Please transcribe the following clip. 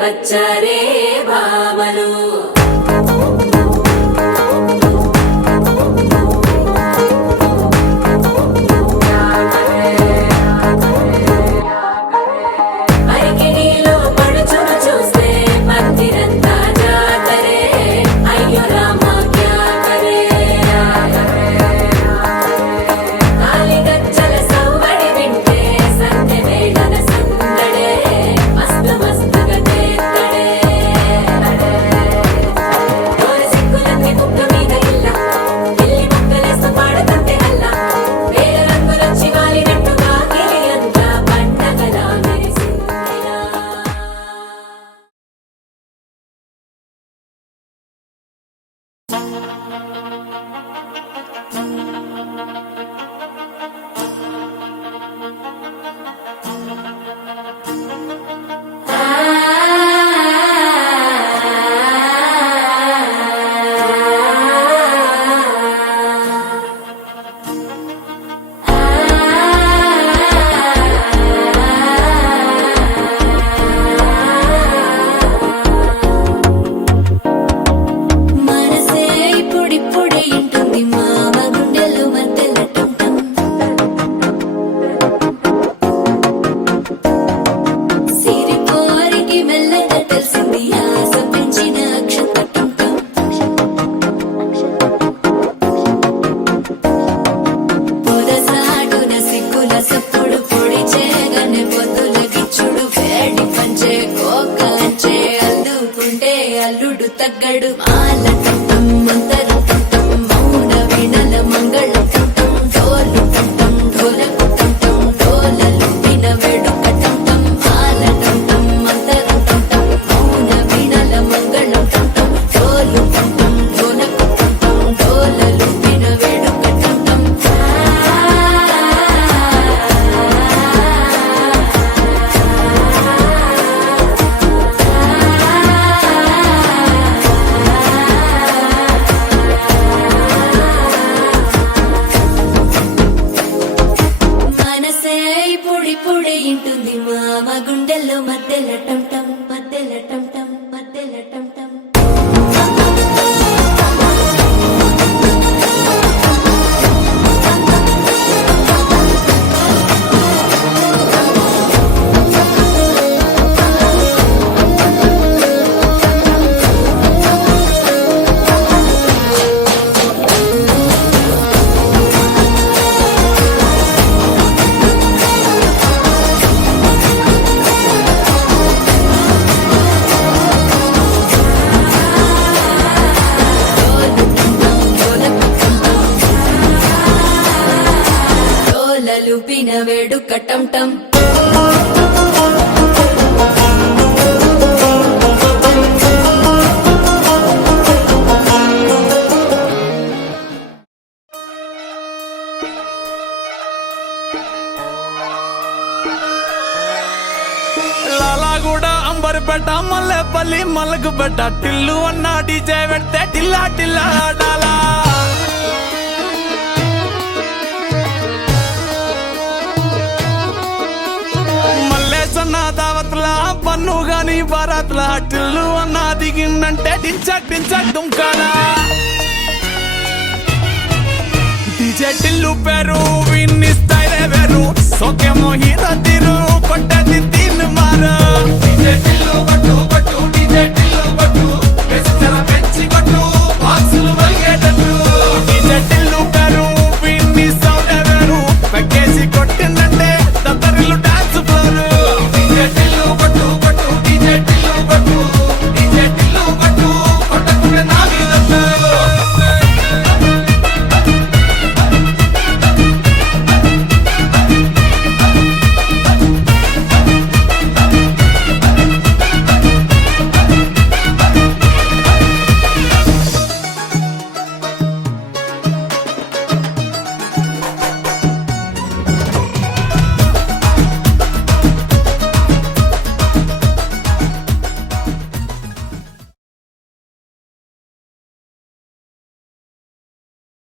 వచ్చారే భామలు అల్లుడు తగ్గడు మాల కంఠం మంతర కంఠం మౌన వీణల మంగళ కంఠం డోలు కంఠం ఢోలకు కంఠం డోలలు విన వేడుక కంఠం మాల కంఠం మంతర కంఠం మౌన వీణల మంగళ కంఠం డోలు కంఠం ఢోలకు కంఠం డోలలు విన వేడుక కంఠం ఇంటుంది మామ గుండెల్లో మధ్యల టంటం మధ్యల టంటం మధ్యల టంటం లూపిన వేడుక టంటం లాలాగూడ అంబర్పేట మల్లెపల్లి మలకపేట టిల్లు అన్న డీజే పెడితే టిల్లా టిల్లా ఆడాలా దావత్ల పన్ను గాని భారత్ల టిల్లు అన్న దిగిందంటే టించక్ టించక్ దుంకాలా డీజే టిల్లు పేరు విన్ని స్టైలే వేరు సోకేమో హీరో తీరు కొట్టది తీన్ మారు డీజే టిల్లు